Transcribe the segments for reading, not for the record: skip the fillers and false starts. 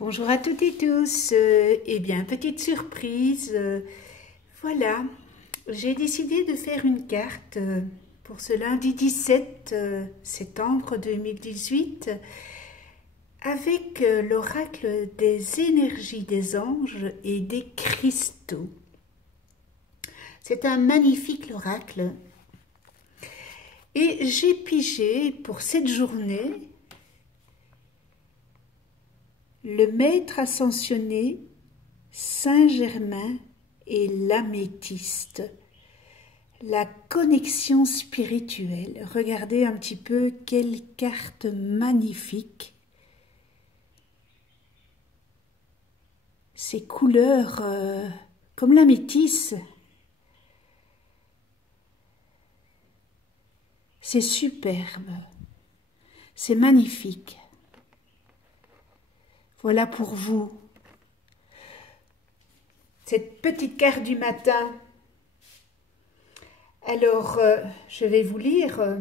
Bonjour à toutes et tous. Eh bien, petite surprise. Voilà, j'ai décidé de faire une carte pour ce lundi 17 septembre 2018 avec l'oracle des énergies des anges et des cristaux. C'est un magnifique oracle. Et j'ai pigé pour cette journée le maître ascensionné, Saint-Germain et l'améthyste. La connexion spirituelle. Regardez un petit peu quelle carte magnifique. Ces couleurs comme l'améthyste. C'est superbe. C'est magnifique. Voilà pour vous cette petite carte du matin. Alors, je vais vous lire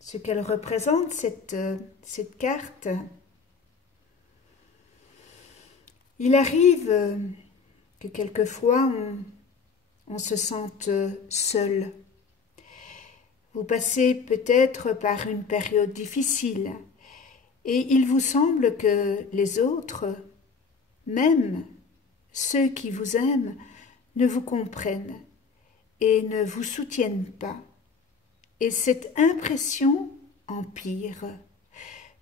ce qu'elle représente, cette carte. Il arrive que quelquefois on se sente seul. Vous passez peut-être par une période difficile et il vous semble que les autres, même ceux qui vous aiment, ne vous comprennent et ne vous soutiennent pas. Et cette impression empire.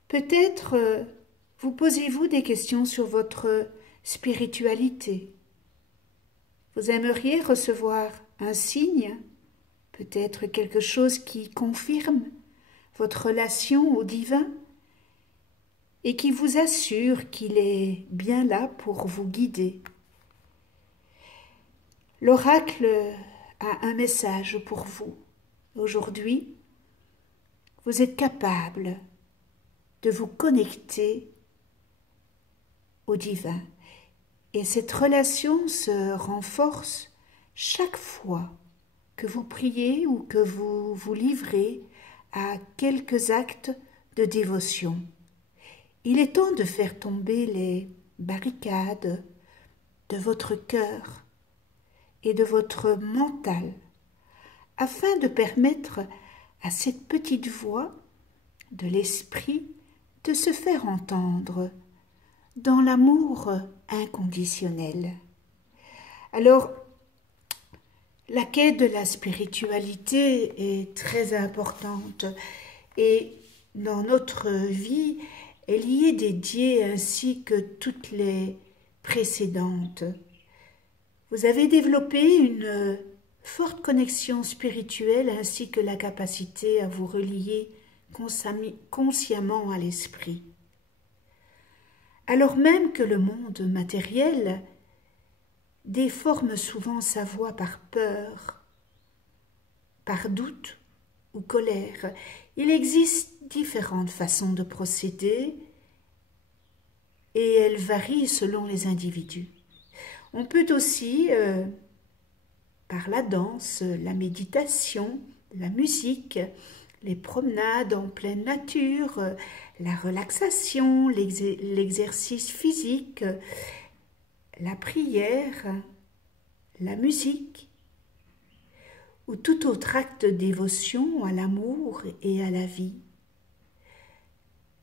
Peut-être vous posez-vous des questions sur votre spiritualité. Vous aimeriez recevoir un signe, peut-être quelque chose qui confirme votre relation au divin et qui vous assure qu'il est bien là pour vous guider. L'oracle a un message pour vous. Aujourd'hui, vous êtes capable de vous connecter au divin. Et cette relation se renforce chaque fois que vous priez ou que vous vous livrez à quelques actes de dévotion. Il est temps de faire tomber les barricades de votre cœur et de votre mental, afin de permettre à cette petite voix de l'esprit de se faire entendre dans l'amour inconditionnel. Alors, la quête de la spiritualité est très importante et dans notre vie, elle y est dédiée ainsi que toutes les précédentes. Vous avez développé une forte connexion spirituelle ainsi que la capacité à vous relier consciemment à l'esprit. Alors même que le monde matériel déforme souvent sa voix par peur, par doute ou colère, il existe différentes façons de procéder et elles varient selon les individus. On peut aussi, par la danse, la méditation, la musique, les promenades en pleine nature, la relaxation, l'exercice physique, la prière, la musique ou tout autre acte de dévotion à l'amour et à la vie.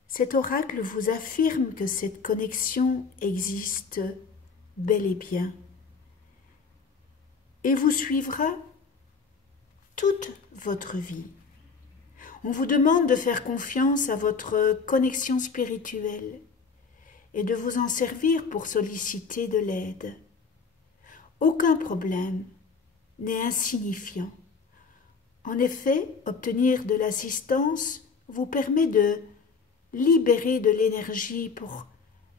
Cet oracle vous affirme que cette connexion existe bel et bien et vous suivra toute votre vie. On vous demande de faire confiance à votre connexion spirituelle et de vous en servir pour solliciter de l'aide. Aucun problème n'est insignifiant. En effet, obtenir de l'assistance vous permet de libérer de l'énergie pour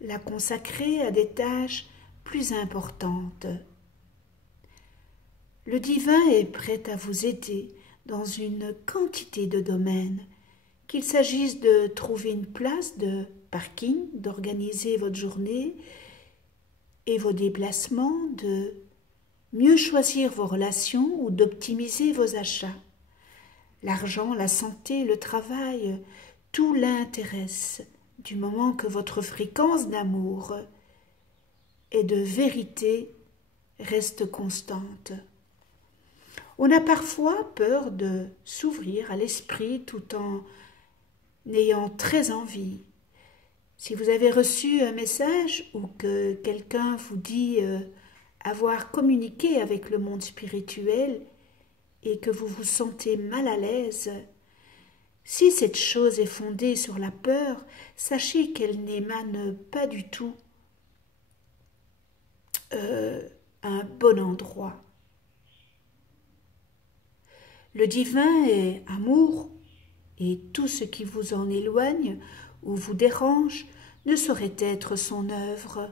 la consacrer à des tâches plus importantes. Le divin est prêt à vous aider dans une quantité de domaines, qu'il s'agisse de trouver une place de parking, d'organiser votre journée et vos déplacements, de mieux choisir vos relations ou d'optimiser vos achats. L'argent, la santé, le travail, tout l'intéresse du moment que votre fréquence d'amour et de vérité reste constante. On a parfois peur de s'ouvrir à l'esprit tout en ayant très envie. Si vous avez reçu un message ou que quelqu'un vous dit avoir communiqué avec le monde spirituel et que vous vous sentez mal à l'aise, si cette chose est fondée sur la peur, sachez qu'elle n'émane pas du tout à un bon endroit. Le divin est amour, et tout ce qui vous en éloigne ou vous dérange ne saurait être son œuvre.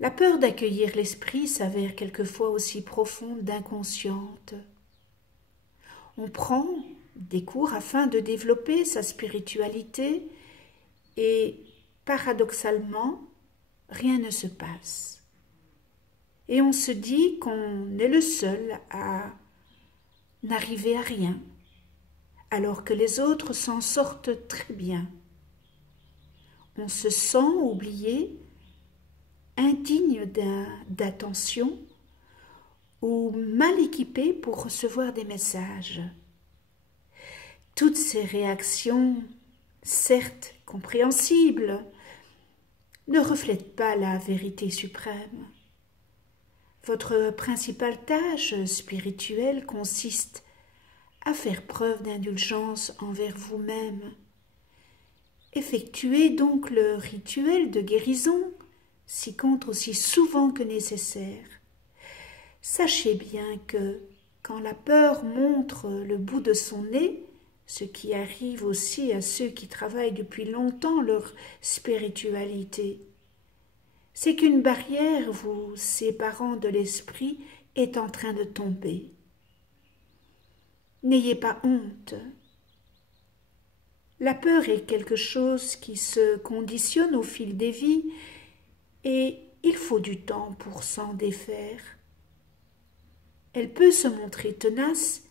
La peur d'accueillir l'esprit s'avère quelquefois aussi profonde d'inconsciente. On prend des cours afin de développer sa spiritualité et, paradoxalement, rien ne se passe. Et on se dit qu'on est le seul à n'arriver à rien, alors que les autres s'en sortent très bien. On se sent oublié, indigne d'attention ou mal équipé pour recevoir des messages. Toutes ces réactions, certes compréhensibles, ne reflètent pas la vérité suprême. Votre principale tâche spirituelle consiste à faire preuve d'indulgence envers vous-même. Effectuez donc le rituel de guérison, s'y compte aussi souvent que nécessaire. Sachez bien que, quand la peur montre le bout de son nez, ce qui arrive aussi à ceux qui travaillent depuis longtemps leur spiritualité, c'est qu'une barrière vous séparant de l'esprit est en train de tomber. N'ayez pas honte. La peur est quelque chose qui se conditionne au fil des vies et il faut du temps pour s'en défaire. Elle peut se montrer tenace,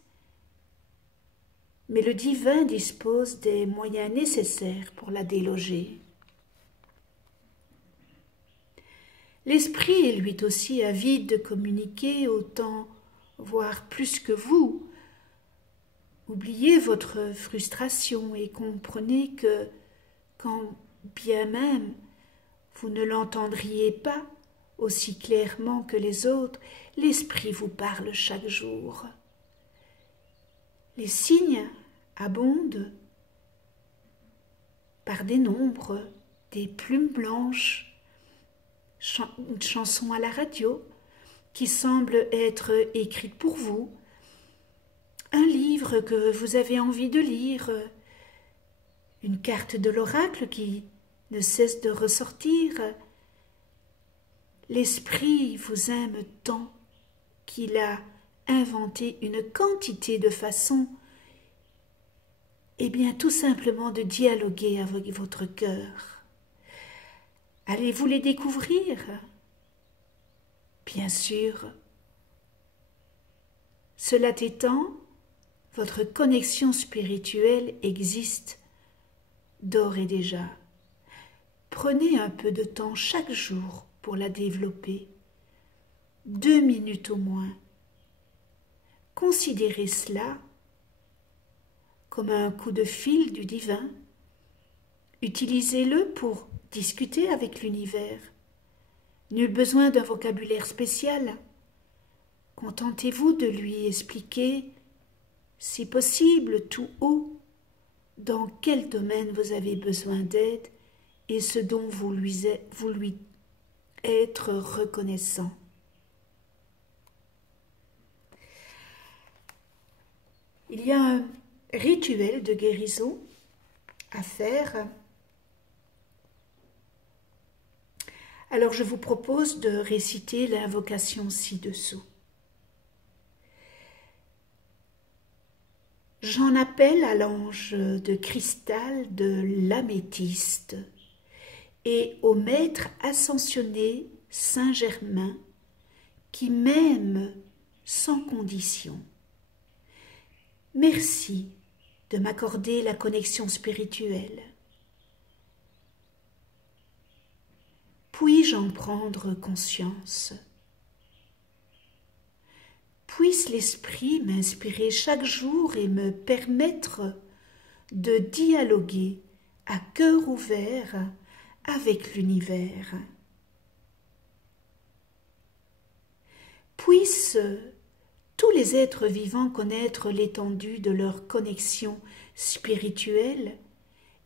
mais le divin dispose des moyens nécessaires pour la déloger. L'esprit est lui aussi avide de communiquer autant, voire plus que vous. Oubliez votre frustration et comprenez que, quand bien même vous ne l'entendriez pas aussi clairement que les autres, l'esprit vous parle chaque jour. Les signes abondent par des nombres, des plumes blanches, une chanson à la radio qui semble être écrite pour vous, un livre que vous avez envie de lire, une carte de l'oracle qui ne cesse de ressortir. L'esprit vous aime tant qu'il a inventé une quantité de façons, tout simplement de dialoguer avec votre cœur. Allez-vous les découvrir? Bien sûr. Cela étant, votre connexion spirituelle existe d'ores et déjà. Prenez un peu de temps chaque jour pour la développer. 2 minutes au moins. Considérez cela comme un coup de fil du divin. Utilisez-le pour discuter avec l'univers. Nul besoin d'un vocabulaire spécial. Contentez-vous de lui expliquer, si possible tout haut, dans quel domaine vous avez besoin d'aide et ce dont vous lui être reconnaissant. Il y a un rituel de guérison à faire. Alors je vous propose de réciter l'invocation ci-dessous. J'en appelle à l'ange de cristal de l'améthyste et au maître ascensionné Saint-Germain qui m'aime sans condition. Merci de m'accorder la connexion spirituelle. Puis-je en prendre conscience? Puisse l'Esprit m'inspirer chaque jour et me permettre de dialoguer à cœur ouvert avec l'univers. Puissent tous les êtres vivants connaître l'étendue de leur connexion spirituelle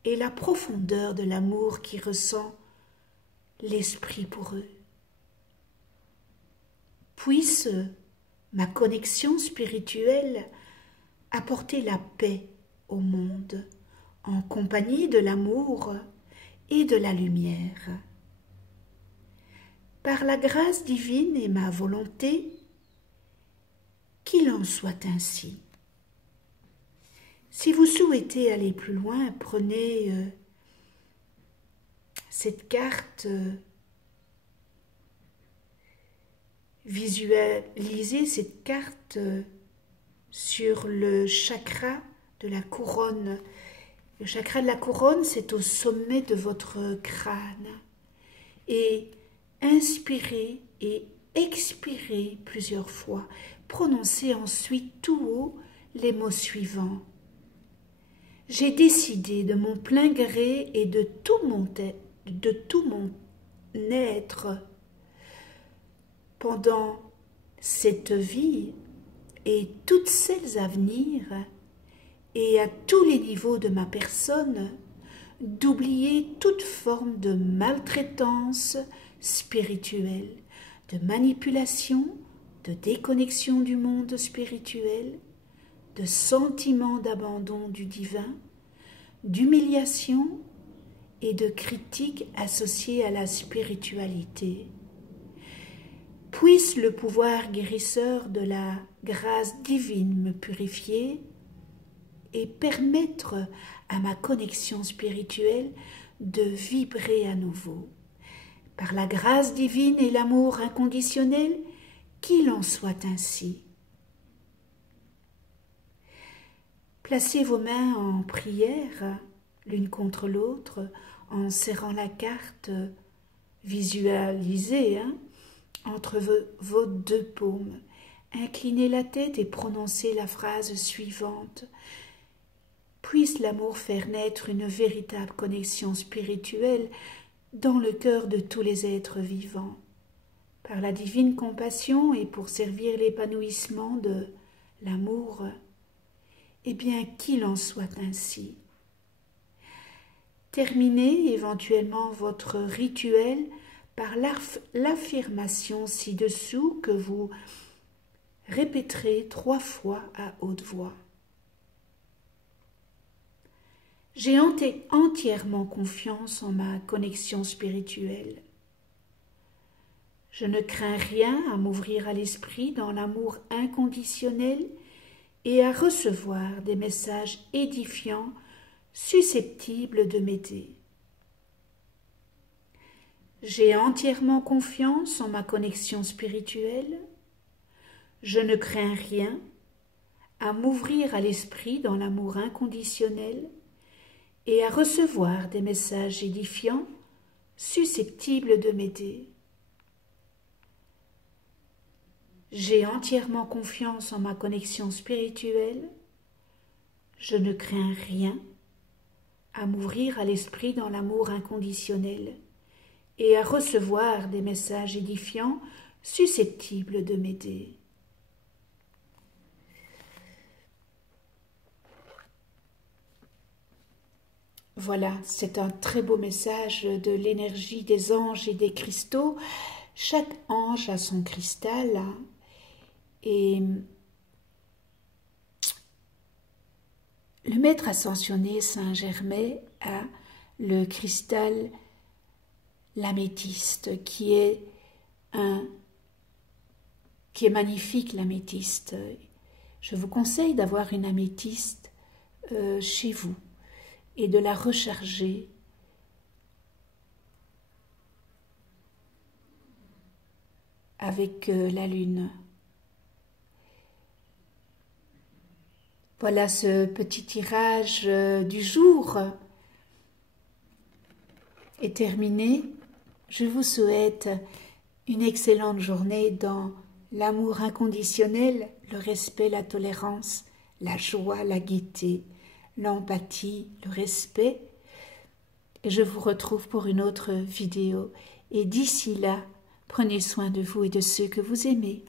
et la profondeur de l'amour qui ressent l'Esprit pour eux. Puisse ma connexion spirituelle apporter la paix au monde en compagnie de l'amour et de la lumière. Par la grâce divine et ma volonté, qu'il en soit ainsi. Si vous souhaitez aller plus loin, prenez cette carte, visualisez cette carte sur le chakra de la couronne. Le chakra de la couronne, c'est au sommet de votre crâne. Et inspirez et expirez plusieurs fois. Prononcez ensuite tout haut les mots suivants. J'ai décidé de mon plein gré et de tout mon être pendant cette vie et toutes celles à venir et à tous les niveaux de ma personne, d'oublier toute forme de maltraitance spirituelle, de manipulation, de déconnexion du monde spirituel, de sentiment d'abandon du divin, d'humiliation et de critique associée à la spiritualité. Puisse le pouvoir guérisseur de la grâce divine me purifier et permettre à ma connexion spirituelle de vibrer à nouveau. Par la grâce divine et l'amour inconditionnel, qu'il en soit ainsi. Placez vos mains en prière, l'une contre l'autre, en serrant la carte, visualisée, entre vos deux paumes. Inclinez la tête et prononcez la phrase suivante. Puisse l'amour faire naître une véritable connexion spirituelle dans le cœur de tous les êtres vivants. Par la divine compassion et pour servir l'épanouissement de l'amour, eh bien qu'il en soit ainsi. Terminez éventuellement votre rituel par l'affirmation ci-dessous que vous répéterez 3 fois à haute voix. J'ai entièrement confiance en ma connexion spirituelle. Je ne crains rien à m'ouvrir à l'esprit dans l'amour inconditionnel et à recevoir des messages édifiants susceptibles de m'aider. J'ai entièrement confiance en ma connexion spirituelle. Je ne crains rien à m'ouvrir à l'esprit dans l'amour inconditionnel et à recevoir des messages édifiants susceptibles de m'aider. J'ai entièrement confiance en ma connexion spirituelle. Je ne crains rien à m'ouvrir à l'esprit dans l'amour inconditionnel et à recevoir des messages édifiants susceptibles de m'aider. Voilà, c'est un très beau message de l'énergie des anges et des cristaux. Chaque ange a son cristal, et le maître ascensionné Saint-Germain a le cristal l'améthyste, qui est magnifique, l'améthyste. Je vous conseille d'avoir une améthyste chez vous et de la recharger avec la lune. Voilà, ce petit tirage du jour est terminé. Je vous souhaite une excellente journée dans l'amour inconditionnel, le respect, la tolérance, la joie, la gaieté, l'empathie, le respect. Et je vous retrouve pour une autre vidéo. Et d'ici là, prenez soin de vous et de ceux que vous aimez.